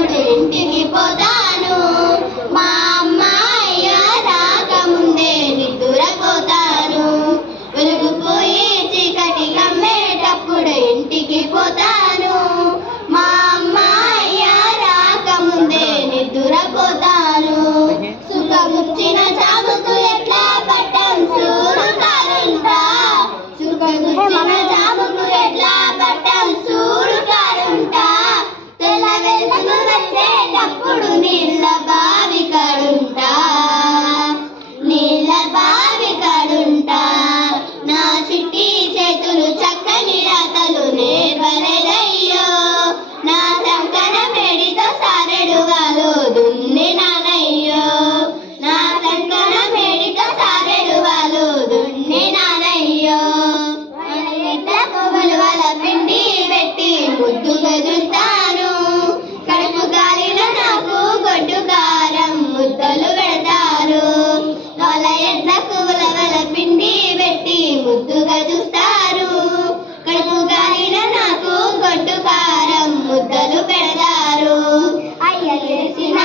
అప్పుడు ఇంటికి పోతాను. మా అమ్మాయ రాకముందే నిద్దురపోతాను. వెలుగుపోయి చీకటి కమ్మేటప్పుడు ఇంటికి పోతాను. మా అమ్మాయ రాకముందే నిద్దురపోతాను. సుఖముచ్చిన చావుకు ఎట్లా పట్టం చూడుకారుంటా. సుఖముచ్చిన చావుకు ఎట్లా పట్టం చూడుకారుంటా. తెల్ల వెలుగు వచ్చేటప్పుడు నీళ్ళ బావి కడుంటా. నీళ్ళ బావి కడుంటా. నా చిట్టి చేతులు చక్కని రాతలు నేర్వలేదయ్యో. నా సంకన మేడితో సారెడుగాలు దున్నినానయ్యో. నా సంకన మేడితో సారెడుగాలు దున్నినానయ్యో. ఎట్లకు వలువల పిండి పెట్టి ముద్దుగా చూస్తాను. కడుపు కాలిన నాకు గొడ్డు కారం ముద్దలు పెడతారు. వాళ్ళ ఎట్లకు వలవల పిండి పెట్టి ముద్దుగా చూస్తారు. కడుపు కాలిన నాకు గొడ్డు కారం ముద్దలు పెడతారు. అయ్య చేసిన